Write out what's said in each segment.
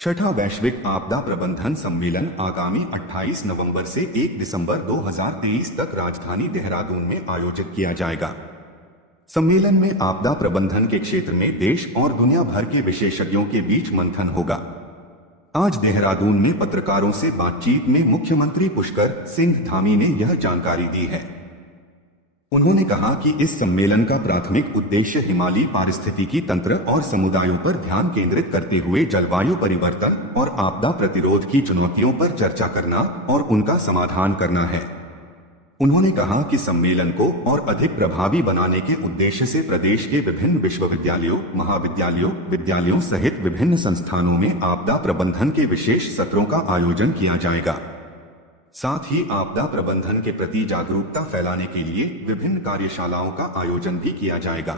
छठा वैश्विक आपदा प्रबंधन सम्मेलन आगामी 28 नवंबर से 1 दिसंबर 2023 तक राजधानी देहरादून में आयोजित किया जाएगा। सम्मेलन में आपदा प्रबंधन के क्षेत्र में देश और दुनिया भर के विशेषज्ञों के बीच मंथन होगा। आज देहरादून में पत्रकारों से बातचीत में मुख्यमंत्री पुष्कर सिंह धामी ने यह जानकारी दी है। उन्होंने कहा कि इस सम्मेलन का प्राथमिक उद्देश्य हिमालयी पारिस्थितिकी तंत्र और समुदायों पर ध्यान केंद्रित करते हुए जलवायु परिवर्तन और आपदा प्रतिरोध की चुनौतियों पर चर्चा करना और उनका समाधान करना है। उन्होंने कहा कि सम्मेलन को और अधिक प्रभावी बनाने के उद्देश्य से प्रदेश के विभिन्न विश्वविद्यालयों, महाविद्यालयों, विद्यालयों सहित विभिन्न संस्थानों में आपदा प्रबंधन के विशेष सत्रों का आयोजन किया जाएगा। साथ ही आपदा प्रबंधन के प्रति जागरूकता फैलाने के लिए विभिन्न कार्यशालाओं का आयोजन भी किया जाएगा।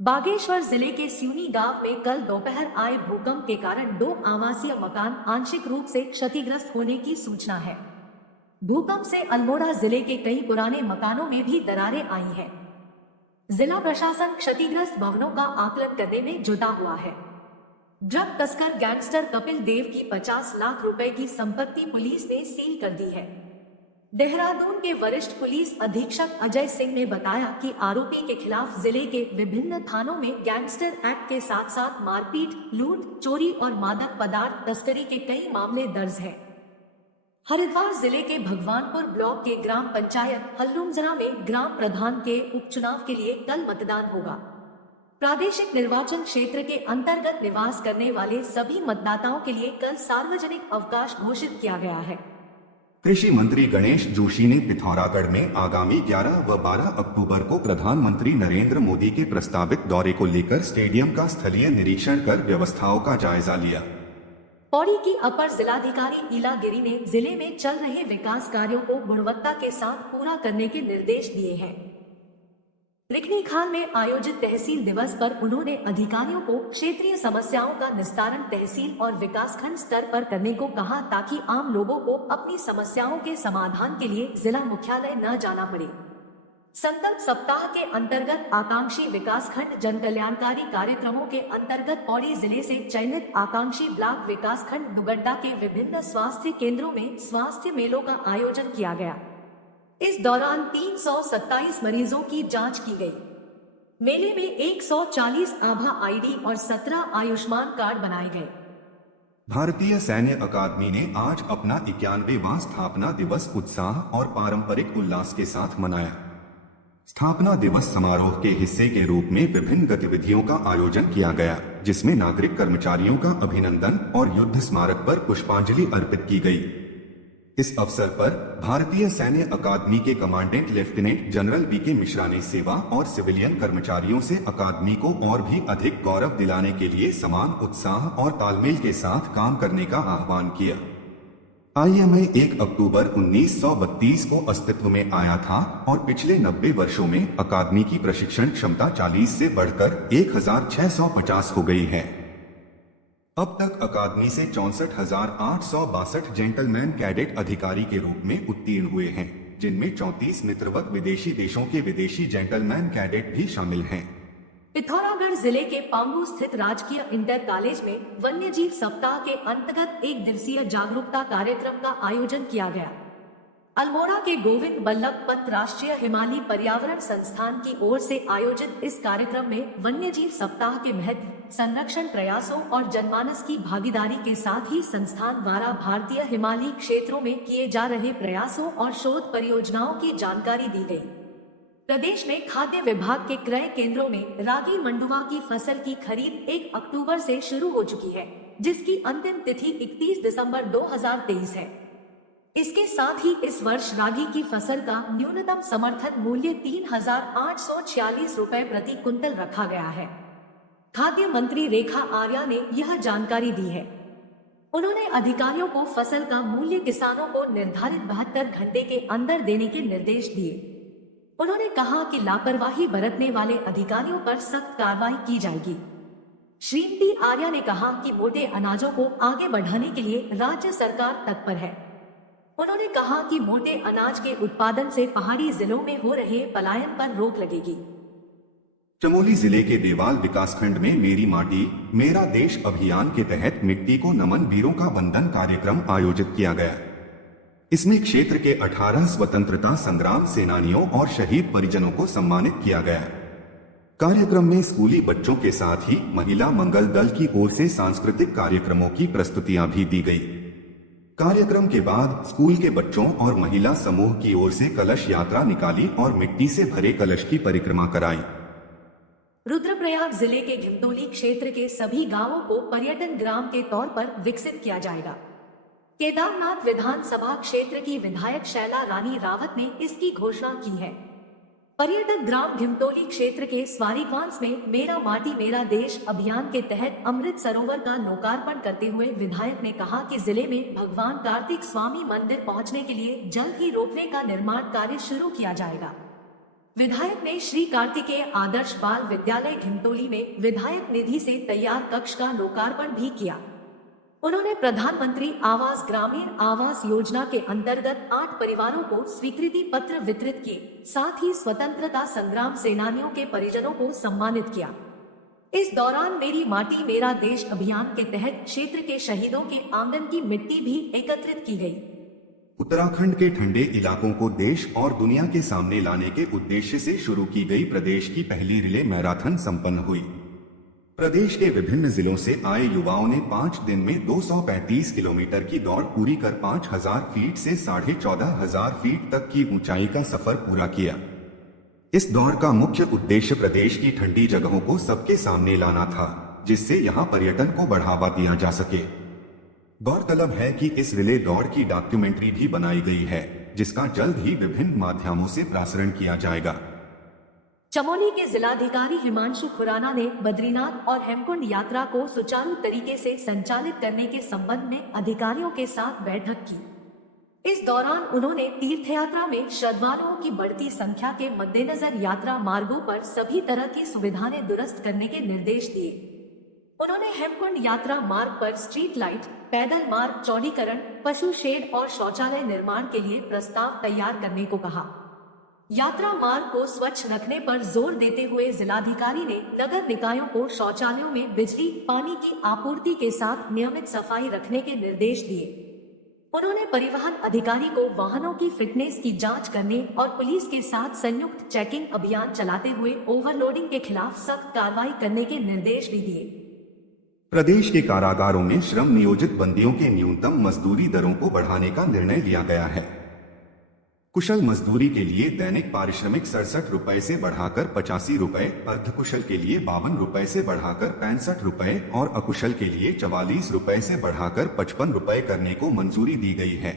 बागेश्वर जिले के स्यूनी गांव में कल दोपहर आए भूकंप के कारण 2 आवासीय मकान आंशिक रूप से क्षतिग्रस्त होने की सूचना है। भूकंप से अल्मोड़ा जिले के कई पुराने मकानों में भी दरारें आई हैं। जिला प्रशासन क्षतिग्रस्त भवनों का आकलन करने में जुटा हुआ है। ड्रग तस्कर गैंगस्टर कपिल देव की 50 लाख रुपए की संपत्ति पुलिस ने सील कर दी है। देहरादून के वरिष्ठ पुलिस अधीक्षक अजय सिंह ने बताया कि आरोपी के खिलाफ जिले के विभिन्न थानों में गैंगस्टर एक्ट के साथ साथ मारपीट, लूट, चोरी और मादक पदार्थ तस्करी के कई मामले दर्ज हैं। हरिद्वार जिले के भगवानपुर ब्लॉक के ग्राम पंचायत हल्लुमजरा में ग्राम प्रधान के उपचुनाव के लिए कल मतदान होगा। प्रादेशिक निर्वाचन क्षेत्र के अंतर्गत निवास करने वाले सभी मतदाताओं के लिए कल सार्वजनिक अवकाश घोषित किया गया है। कृषि मंत्री गणेश जोशी ने पिथौरागढ़ में आगामी 11 व 12 अक्टूबर को प्रधानमंत्री नरेंद्र मोदी के प्रस्तावित दौरे को लेकर स्टेडियम का स्थलीय निरीक्षण कर व्यवस्थाओं का जायजा लिया। पौड़ी की अपर जिलाधिकारी ईला गिरी ने जिले में चल रहे विकास कार्यों को गुणवत्ता के साथ पूरा करने के निर्देश दिए हैं। रिखनीखाल में आयोजित तहसील दिवस पर उन्होंने अधिकारियों को क्षेत्रीय समस्याओं का निस्तारण तहसील और विकासखंड स्तर पर करने को कहा ताकि आम लोगों को अपनी समस्याओं के समाधान के लिए जिला मुख्यालय न जाना पड़े। संकल्प सप्ताह के अंतर्गत आकांक्षी विकासखंड जन कल्याणकारी कार्यक्रमों के अंतर्गत पौड़ी जिले से चयनित आकांक्षी ब्लॉक विकासखंड दुगड्डा के विभिन्न स्वास्थ्य केंद्रों में स्वास्थ्य मेलों का आयोजन किया गया। इस दौरान 327 मरीजों की जांच की गई। मेले में 140 आभा आईडी और 17 आयुष्मान कार्ड बनाए गए। भारतीय सैन्य अकादमी ने आज अपना 91वां स्थापना दिवस उत्साह और पारंपरिक उल्लास के साथ मनाया। स्थापना दिवस समारोह के हिस्से के रूप में विभिन्न गतिविधियों का आयोजन किया गया, जिसमें नागरिक कर्मचारियों का अभिनंदन और युद्ध स्मारक पर पुष्पांजलि अर्पित की गई। इस अवसर पर भारतीय सैन्य अकादमी के कमांडेंट लेफ्टिनेंट जनरल वी के मिश्रा ने सेवा और सिविलियन कर्मचारियों से अकादमी को और भी अधिक गौरव दिलाने के लिए समान उत्साह और तालमेल के साथ काम करने का आह्वान किया। IMA 1 अक्टूबर 1932 को अस्तित्व में आया था और पिछले 90 वर्षों में अकादमी की प्रशिक्षण क्षमता 40 से बढ़कर 1650 हो गई है। अब तक अकादमी से 64,862 जेंटलमैन कैडेट अधिकारी के रूप में उत्तीर्ण हुए हैं, जिनमें 34 मित्रवत विदेशी देशों के विदेशी जेंटलमैन कैडेट भी शामिल हैं। पिथौरागढ़ जिले के पांगू स्थित राजकीय इंटर कॉलेज में वन्यजीव सप्ताह के अंतर्गत 1 दिवसीय जागरूकता कार्यक्रम का आयोजन किया गया। अल्मोड़ा के गोविंद बल्लभ पंत राष्ट्रीय हिमालयी पर्यावरण संस्थान की ओर से आयोजित इस कार्यक्रम में वन्यजीव सप्ताह के महत्व, संरक्षण प्रयासों और जनमानस की भागीदारी के साथ ही संस्थान द्वारा भारतीय हिमालयी क्षेत्रों में किए जा रहे प्रयासों और शोध परियोजनाओं की जानकारी दी गई। प्रदेश में खाद्य विभाग के क्रय केंद्रों में रागी मंडुवा की फसल की खरीद 1 अक्टूबर से शुरू हो चुकी है, जिसकी अंतिम तिथि 31 दिसंबर 2023 है। इसके साथ ही इस वर्ष रागी की फसल का न्यूनतम समर्थन मूल्य 3,846 रुपए प्रति कुंतल रखा गया है। खाद्य मंत्री रेखा आर्या ने यह जानकारी दी है। उन्होंने अधिकारियों को फसल का मूल्य किसानों को निर्धारित 72 घंटे के अंदर देने के निर्देश दिए। उन्होंने कहा कि लापरवाही बरतने वाले अधिकारियों पर सख्त कार्रवाई की जाएगी। श्रीमती आर्या ने कहा कि मोटे अनाजों को आगे बढ़ाने के लिए राज्य सरकार तत्पर है। उन्होंने कहा कि मोटे अनाज के उत्पादन से पहाड़ी जिलों में हो रहे पलायन पर रोक लगेगी। चमोली जिले के देवाल विकासखंड में मेरी माटी मेरा देश अभियान के तहत मिट्टी को नमन वीरों का वंदन कार्यक्रम आयोजित किया गया। इसमें क्षेत्र के 18 स्वतंत्रता संग्राम सेनानियों और शहीद परिजनों को सम्मानित किया गया। कार्यक्रम में स्कूली बच्चों के साथ ही महिला मंगल दल की ओर से सांस्कृतिक कार्यक्रमों की प्रस्तुतियां भी दी गई। कार्यक्रम के बाद स्कूल के बच्चों और महिला समूह की ओर से कलश यात्रा निकाली और मिट्टी से भरे कलश की परिक्रमा कराई। रुद्रप्रयाग जिले के घिमतोली क्षेत्र के सभी गांवों को पर्यटन ग्राम के तौर पर विकसित किया जाएगा। केदारनाथ विधानसभा क्षेत्र की विधायक शैला रानी रावत ने इसकी घोषणा की है। पर्यटन ग्राम घिमतोली क्षेत्र के स्वारीकांस में मेरा माटी मेरा देश अभियान के तहत अमृत सरोवर का लोकार्पण करते हुए विधायक ने कहा कि जिले में भगवान कार्तिक स्वामी मंदिर पहुंचने के लिए जल्द ही रोपवे का निर्माण कार्य शुरू किया जाएगा। विधायक ने श्री कार्तिकेय आदर्श बाल विद्यालय घिमतोली में विधायक निधि से तैयार कक्ष का लोकार्पण भी किया। उन्होंने प्रधानमंत्री आवास ग्रामीण आवास योजना के अंतर्गत 8 परिवारों को स्वीकृति पत्र वितरित किए, साथ ही स्वतंत्रता संग्राम सेनानियों के परिजनों को सम्मानित किया। इस दौरान मेरी माटी मेरा देश अभियान के तहत क्षेत्र के शहीदों के आंगन की मिट्टी भी एकत्रित की गई। उत्तराखंड के ठंडे इलाकों को देश और दुनिया के सामने लाने के उद्देश्य से शुरू की गई प्रदेश की पहली रिले मैराथन संपन्न हुई। प्रदेश के विभिन्न जिलों से आए युवाओं ने 5 दिन में 235 किलोमीटर की दौड़ पूरी कर 5000 फीट से 14,500 फीट तक की ऊंचाई का सफर पूरा किया। इस दौड़ का मुख्य उद्देश्य प्रदेश की ठंडी जगहों को सबके सामने लाना था, जिससे यहां पर्यटन को बढ़ावा दिया जा सके। गौरतलब है कि इस रिले दौड़ की डॉक्यूमेंट्री भी बनाई गई है, जिसका जल्द ही विभिन्न माध्यमों से प्रसारण किया जाएगा। चमोली के जिलाधिकारी हिमांशु खुराना ने बद्रीनाथ और हेमकुंड यात्रा को सुचारू तरीके से संचालित करने के संबंध में अधिकारियों के साथ बैठक की। इस दौरान उन्होंने तीर्थयात्रा में श्रद्धालुओं की बढ़ती संख्या के मद्देनजर यात्रा मार्गों पर सभी तरह की सुविधाएं दुरुस्त करने के निर्देश दिए। उन्होंने हेमकुंड यात्रा मार्ग पर स्ट्रीट लाइट, पैदल मार्ग चौड़ीकरण, पशु शेड और शौचालय निर्माण के लिए प्रस्ताव तैयार करने को कहा। यात्रा मार्ग को स्वच्छ रखने पर जोर देते हुए जिलाधिकारी ने नगर निकायों को शौचालयों में बिजली पानी की आपूर्ति के साथ नियमित सफाई रखने के निर्देश दिए। उन्होंने परिवहन अधिकारी को वाहनों की फिटनेस की जांच करने और पुलिस के साथ संयुक्त चेकिंग अभियान चलाते हुए ओवरलोडिंग के खिलाफ सख्त कार्रवाई करने के निर्देश भी दिए। प्रदेश के कारागारों में श्रम नियोजित बंदियों के न्यूनतम मजदूरी दरों को बढ़ाने का निर्णय लिया गया है। कुशल मजदूरी के लिए दैनिक पारिश्रमिक 67 रुपए से बढ़ाकर 85 रुपए, अर्धकुशल के लिए 52 रुपए से बढ़ाकर 65 रुपए और अकुशल के लिए 44 रुपए से बढ़ाकर 55 रुपए करने को मंजूरी दी गई है।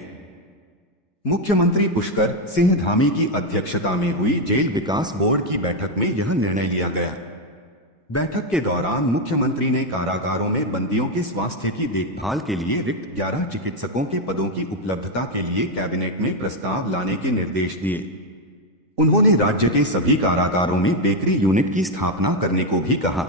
मुख्यमंत्री पुष्कर सिंह धामी की अध्यक्षता में हुई जेल विकास बोर्ड की बैठक में यह निर्णय लिया गया। बैठक के दौरान मुख्यमंत्री ने कारागारों में बंदियों के स्वास्थ्य की देखभाल के लिए रिक्त 11 चिकित्सकों के पदों की उपलब्धता के लिए कैबिनेट में प्रस्ताव लाने के निर्देश दिए। उन्होंने राज्य के सभी कारागारों में बेकरी यूनिट की स्थापना करने को भी कहा।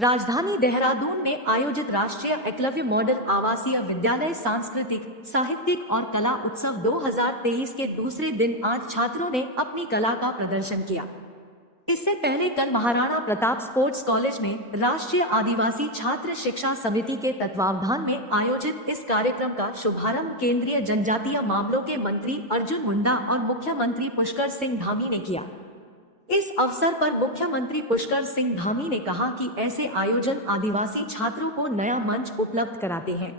राजधानी देहरादून में आयोजित राष्ट्रीय एकलव्य मॉडल आवासीय विद्यालय सांस्कृतिक, साहित्यिक और कला उत्सव 2023 के दूसरे दिन आज छात्रों ने अपनी कला का प्रदर्शन किया। इससे पहले कल महाराणा प्रताप स्पोर्ट्स कॉलेज में राष्ट्रीय आदिवासी छात्र शिक्षा समिति के तत्वावधान में आयोजित इस कार्यक्रम का शुभारंभ केंद्रीय जनजातीय मामलों के मंत्री अर्जुन मुंडा और मुख्यमंत्री पुष्कर सिंह धामी ने किया। इस अवसर पर मुख्यमंत्री पुष्कर सिंह धामी ने कहा कि ऐसे आयोजन आदिवासी छात्रों को नया मंच उपलब्ध कराते हैं।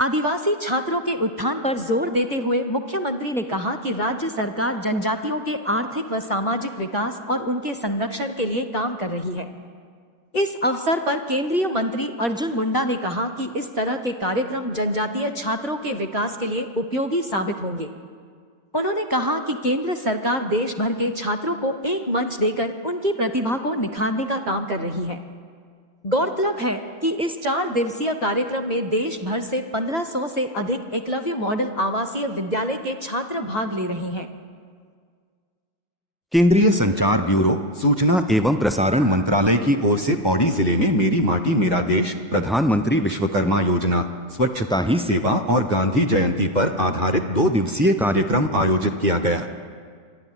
आदिवासी छात्रों के उत्थान पर जोर देते हुए मुख्यमंत्री ने कहा कि राज्य सरकार जनजातियों के आर्थिक व सामाजिक विकास और उनके संरक्षण के लिए काम कर रही है। इस अवसर पर केंद्रीय मंत्री अर्जुन मुंडा ने कहा कि इस तरह के कार्यक्रम जनजातीय छात्रों के विकास के लिए उपयोगी साबित होंगे। उन्होंने कहा कि केंद्र सरकार देश भर के छात्रों को एक मंच देकर उनकी प्रतिभा को निखारने का काम कर रही है। गौरतलब है कि इस 4 दिवसीय कार्यक्रम में देश भर से 1500 से अधिक एकलव्य मॉडल आवासीय विद्यालय के छात्र भाग ले रहे हैं। केंद्रीय संचार ब्यूरो, सूचना एवं प्रसारण मंत्रालय की ओर से पौड़ी जिले में मेरी माटी मेरा देश, प्रधानमंत्री विश्वकर्मा योजना, स्वच्छता ही सेवा और गांधी जयंती पर आधारित 2 दिवसीय कार्यक्रम आयोजित किया गया।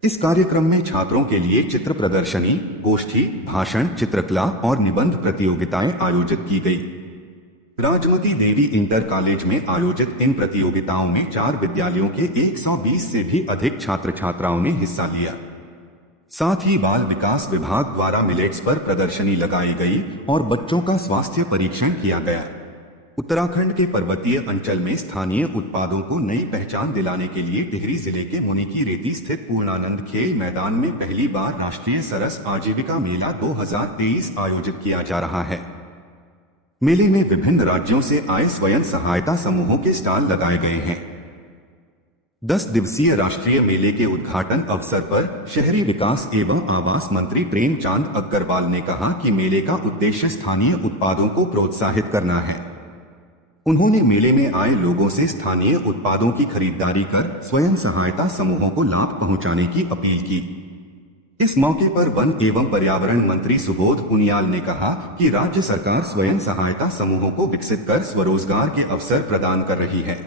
इस कार्यक्रम में छात्रों के लिए चित्र प्रदर्शनी, गोष्ठी, भाषण, चित्रकला और निबंध प्रतियोगिताएं आयोजित की गई। राजमती देवी इंटर कॉलेज में आयोजित इन प्रतियोगिताओं में 4 विद्यालयों के 120 से भी अधिक छात्र छात्राओं ने हिस्सा लिया। साथ ही बाल विकास विभाग द्वारा मिलेट्स पर प्रदर्शनी लगाई गई और बच्चों का स्वास्थ्य परीक्षण किया गया। उत्तराखंड के पर्वतीय अंचल में स्थानीय उत्पादों को नई पहचान दिलाने के लिए टिहरी जिले के मुनिकी रेती स्थित पूर्णानंद खेल मैदान में पहली बार राष्ट्रीय सरस आजीविका मेला 2023 आयोजित किया जा रहा है। मेले में विभिन्न राज्यों से आए स्वयं सहायता समूहों के स्टॉल लगाए गए हैं। 10 दिवसीय राष्ट्रीय मेले के उद्घाटन अवसर पर शहरी विकास एवं आवास मंत्री प्रेमचंद अग्रवाल ने कहा कि मेले का उद्देश्य स्थानीय उत्पादों को प्रोत्साहित करना है। उन्होंने मेले में आए लोगों से स्थानीय उत्पादों की खरीदारी कर स्वयं सहायता समूहों को लाभ पहुंचाने की अपील की। इस मौके पर वन एवं पर्यावरण मंत्री सुबोध उनियाल ने कहा कि राज्य सरकार स्वयं सहायता समूहों को विकसित कर स्वरोजगार के अवसर प्रदान कर रही है।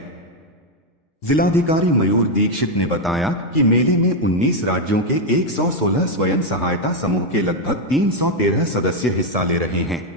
जिलाधिकारी मयूर दीक्षित ने बताया कि मेले में 19 राज्यों के 116 स्वयं सहायता समूह के लगभग 313 सदस्य हिस्सा ले रहे हैं।